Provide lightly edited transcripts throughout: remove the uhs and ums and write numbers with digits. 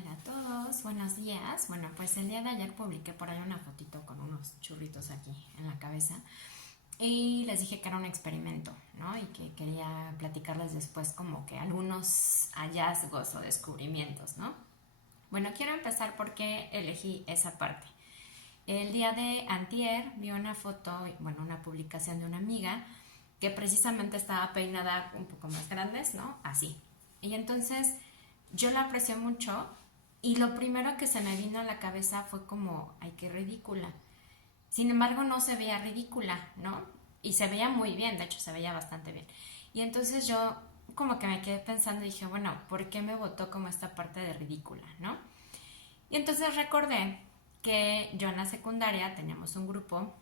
Hola a todos, buenos días. Bueno, pues el día de ayer publiqué por ahí una fotito con unos churritos aquí en la cabeza y les dije que era un experimento, ¿no? Y que quería platicarles después como que algunos hallazgos o descubrimientos, ¿no? Bueno, quiero empezar porque elegí esa parte. El día de antier vi una foto, bueno, una publicación de una amiga que precisamente estaba peinada un poco más grandes, ¿no? Así. Y entonces yo la aprecié mucho y lo primero que se me vino a la cabeza fue como, ay, qué ridícula. Sin embargo, no se veía ridícula, ¿no? Y se veía muy bien, de hecho se veía bastante bien. Y entonces yo como que me quedé pensando y dije, bueno, ¿por qué me votó como esta parte de ridícula, ¿no? Y entonces recordé que yo en la secundaria teníamos un grupo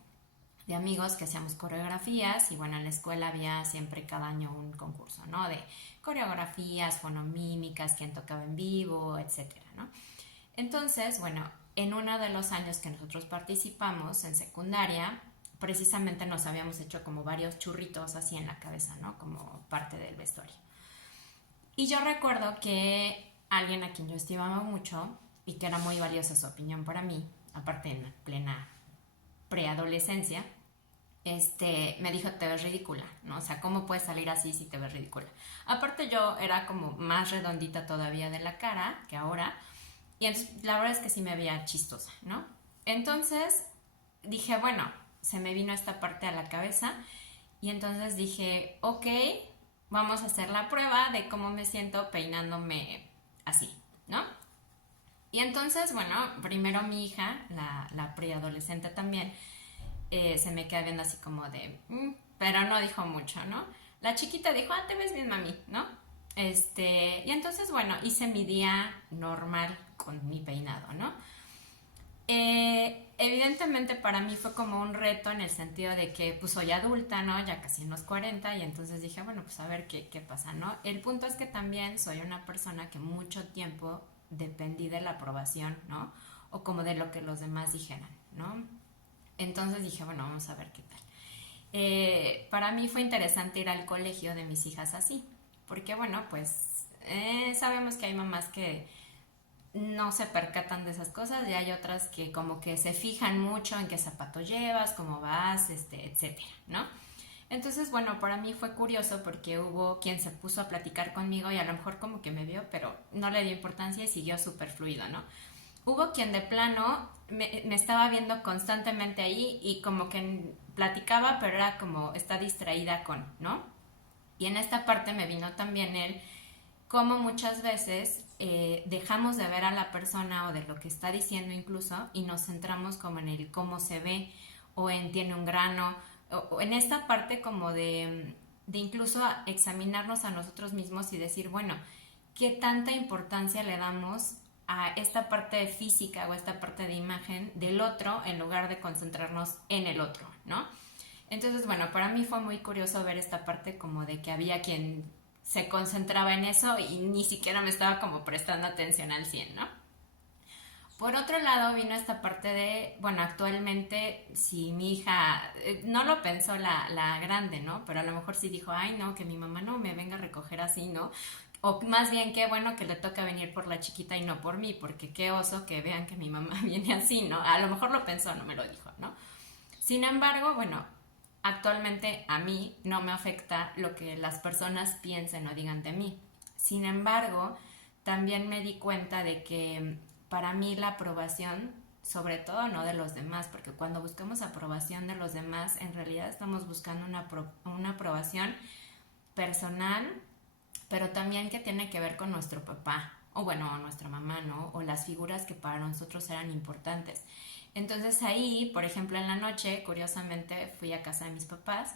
de amigos que hacíamos coreografías y bueno, en la escuela había siempre cada año un concurso, ¿no? De coreografías, fonomímicas, quién tocaba en vivo, etcétera, ¿no? Entonces, bueno, en uno de los años que nosotros participamos en secundaria, precisamente nos habíamos hecho como varios churritos así en la cabeza, ¿no? Como parte del vestuario. Y yo recuerdo que alguien a quien yo estimaba mucho y que era muy valiosa su opinión para mí, aparte en plena preadolescencia, me dijo, te ves ridícula, ¿no? O sea, ¿cómo puedes salir así si te ves ridícula? Aparte yo era como más redondita todavía de la cara que ahora, y entonces la verdad es que sí me veía chistosa, ¿no? Entonces dije, bueno, se me vino esta parte a la cabeza, y entonces dije, ok, vamos a hacer la prueba de cómo me siento peinándome así, ¿no? Y entonces, bueno, primero mi hija, la preadolescente también, se me queda viendo así como de, pero no dijo mucho, ¿no? La chiquita dijo, te ves bien, mami, ¿no? Y entonces, bueno, hice mi día normal con mi peinado, ¿no? Evidentemente para mí fue como un reto en el sentido de que pues soy adulta, ¿no? Ya casi en los 40 y entonces dije, bueno, pues a ver qué pasa, ¿no? El punto es que también soy una persona que mucho tiempo dependí de la aprobación, ¿no? O como de lo que los demás dijeran, ¿no? Entonces dije, bueno, vamos a ver qué tal. Para mí fue interesante ir al colegio de mis hijas así, porque bueno, pues sabemos que hay mamás que no se percatan de esas cosas y hay otras que como que se fijan mucho en qué zapato llevas, cómo vas, etcétera, ¿no? Entonces, bueno, para mí fue curioso porque hubo quien se puso a platicar conmigo y a lo mejor como que me vio, pero no le dio importancia y siguió súper fluido, ¿no? Hubo quien de plano me estaba viendo constantemente ahí y como que platicaba, pero era como está distraída con, ¿no? Y en esta parte me vino también el cómo muchas veces dejamos de ver a la persona o de lo que está diciendo incluso y nos centramos como en el cómo se ve o en tiene un grano o en esta parte como de incluso examinarnos a nosotros mismos y decir, bueno, ¿qué tanta importancia le damos a esta parte física o esta parte de imagen del otro en lugar de concentrarnos en el otro, ¿no? Entonces, bueno, para mí fue muy curioso ver esta parte como de que había quien se concentraba en eso y ni siquiera me estaba como prestando atención al 100, ¿no? Por otro lado vino esta parte de, bueno, actualmente si mi hija, no lo pensó la grande, ¿no? Pero a lo mejor sí dijo, ay, no, que mi mamá no me venga a recoger así, ¿no? O más bien, qué bueno que le toca venir por la chiquita y no por mí, porque qué oso que vean que mi mamá viene así, ¿no? A lo mejor lo pensó, no me lo dijo, ¿no? Sin embargo, bueno, actualmente a mí no me afecta lo que las personas piensen o digan de mí. Sin embargo, también me di cuenta de que para mí la aprobación, sobre todo no de los demás, porque cuando buscamos aprobación de los demás, en realidad estamos buscando una aprobación personal, pero también que tiene que ver con nuestro papá, o bueno, nuestra mamá, ¿no? O las figuras que para nosotros eran importantes. Entonces ahí, por ejemplo, en la noche, curiosamente, fui a casa de mis papás.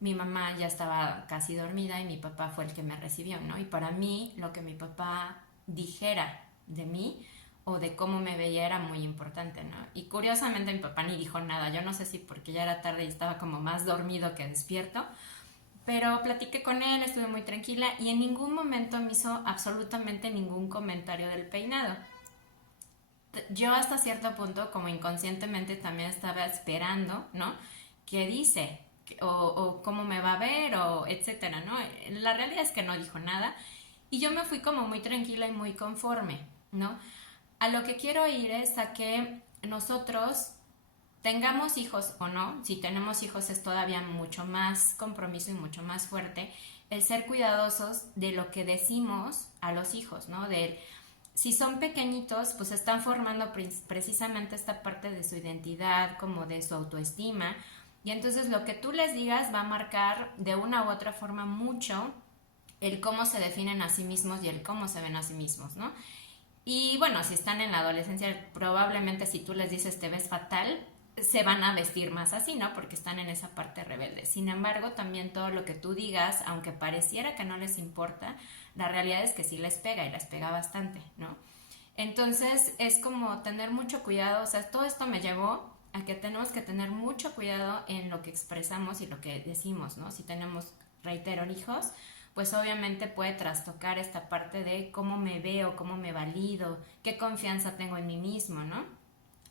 Mi mamá ya estaba casi dormida y mi papá fue el que me recibió, ¿no? Y para mí, lo que mi papá dijera de mí o de cómo me veía era muy importante, ¿no? Y curiosamente mi papá ni dijo nada. Yo no sé si porque ya era tarde y estaba como más dormido que despierto, pero platiqué con él, estuve muy tranquila y en ningún momento me hizo absolutamente ningún comentario del peinado. Yo hasta cierto punto, como inconscientemente, también estaba esperando, ¿no? ¿Qué dice? O cómo me va a ver, o etcétera, ¿no? La realidad es que no dijo nada y yo me fui como muy tranquila y muy conforme, ¿no? A lo que quiero ir es a que nosotros tengamos hijos o no, si tenemos hijos es todavía mucho más compromiso y mucho más fuerte el ser cuidadosos de lo que decimos a los hijos, ¿no? De si son pequeñitos, pues están formando precisamente esta parte de su identidad, como de su autoestima, y entonces lo que tú les digas va a marcar de una u otra forma mucho el cómo se definen a sí mismos y el cómo se ven a sí mismos, ¿no? Y bueno, si están en la adolescencia, probablemente si tú les dices te ves fatal, se van a vestir más así, ¿no? Porque están en esa parte rebelde. Sin embargo, también todo lo que tú digas, aunque pareciera que no les importa, la realidad es que sí les pega y les pega bastante, ¿no? Entonces es como tener mucho cuidado, o sea, todo esto me llevó a que tenemos que tener mucho cuidado en lo que expresamos y lo que decimos, ¿no? Si tenemos, reitero, hijos, pues obviamente puede trastocar esta parte de cómo me veo, cómo me valido, qué confianza tengo en mí mismo, ¿no?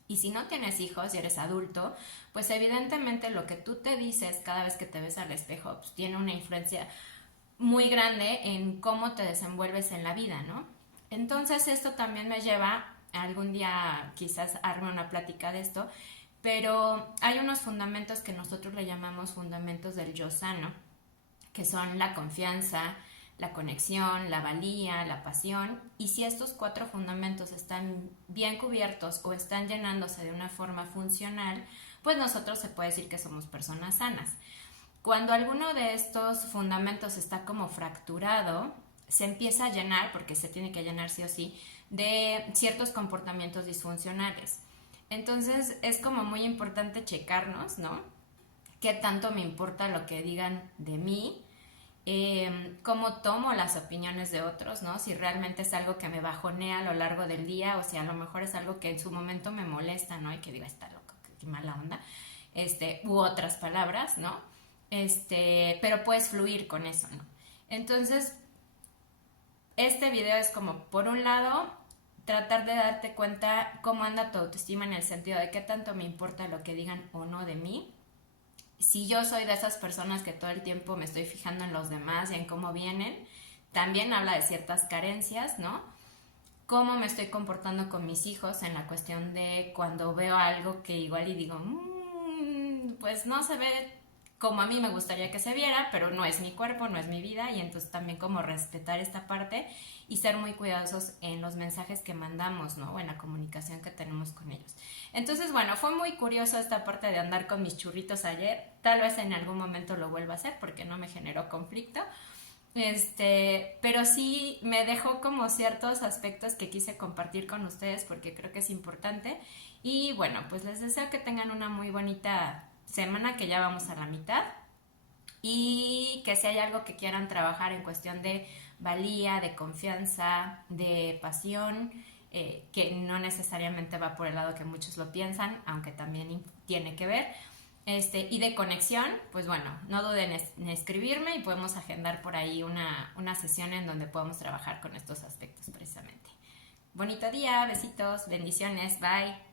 Y si no tienes hijos y eres adulto, pues evidentemente lo que tú te dices cada vez que te ves al espejo pues tiene una influencia muy grande en cómo te desenvuelves en la vida, ¿no? Entonces esto también me lleva, algún día quizás arme una plática de esto, pero hay unos fundamentos que nosotros le llamamos fundamentos del yo sano, que son la confianza, la conexión, la valía, la pasión, y si estos 4 fundamentos están bien cubiertos o están llenándose de una forma funcional, pues nosotros se puede decir que somos personas sanas. Cuando alguno de estos fundamentos está como fracturado, se empieza a llenar, porque se tiene que llenar sí o sí, de ciertos comportamientos disfuncionales. Entonces es como muy importante checarnos, ¿no? ¿Qué tanto me importa lo que digan de mí? Cómo tomo las opiniones de otros, ¿no? Si realmente es algo que me bajonea a lo largo del día o si a lo mejor es algo que en su momento me molesta, ¿no? Y que diga, está loco, qué mala onda, u otras palabras, ¿no? Pero puedes fluir con eso, ¿no? Entonces, este video es como, por un lado, tratar de darte cuenta cómo anda tu autoestima en el sentido de qué tanto me importa lo que digan o no de mí. Si yo soy de esas personas que todo el tiempo me estoy fijando en los demás y en cómo vienen, también habla de ciertas carencias, ¿no? Cómo me estoy comportando con mis hijos en la cuestión de cuando veo algo que igual y digo, pues no se ve como a mí me gustaría que se viera, pero no es mi cuerpo, no es mi vida, y entonces también como respetar esta parte y ser muy cuidadosos en los mensajes que mandamos, ¿no? O en la comunicación que tenemos con ellos. Entonces, bueno, fue muy curioso esta parte de andar con mis churritos ayer. Tal vez en algún momento lo vuelva a hacer porque no me generó conflicto. Pero sí me dejó como ciertos aspectos que quise compartir con ustedes porque creo que es importante. Y bueno, pues les deseo que tengan una muy bonita semana, que ya vamos a la mitad, y que si hay algo que quieran trabajar en cuestión de valía, de confianza, de pasión, que no necesariamente va por el lado que muchos lo piensan, aunque también tiene que ver, y de conexión, pues bueno, no duden en escribirme y podemos agendar por ahí una sesión en donde podemos trabajar con estos aspectos precisamente. Bonito día, besitos, bendiciones, bye.